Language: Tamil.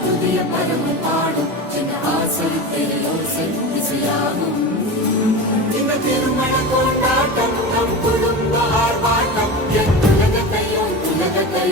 புதிய பதமும் பாடும் சின்ன ஆசை பெரியோசை இசையாகும் இந்த திருமண கொண்டாட்டம் நம் குடும்ப ஆர்ப்பாட்டம் என் உலகத்தை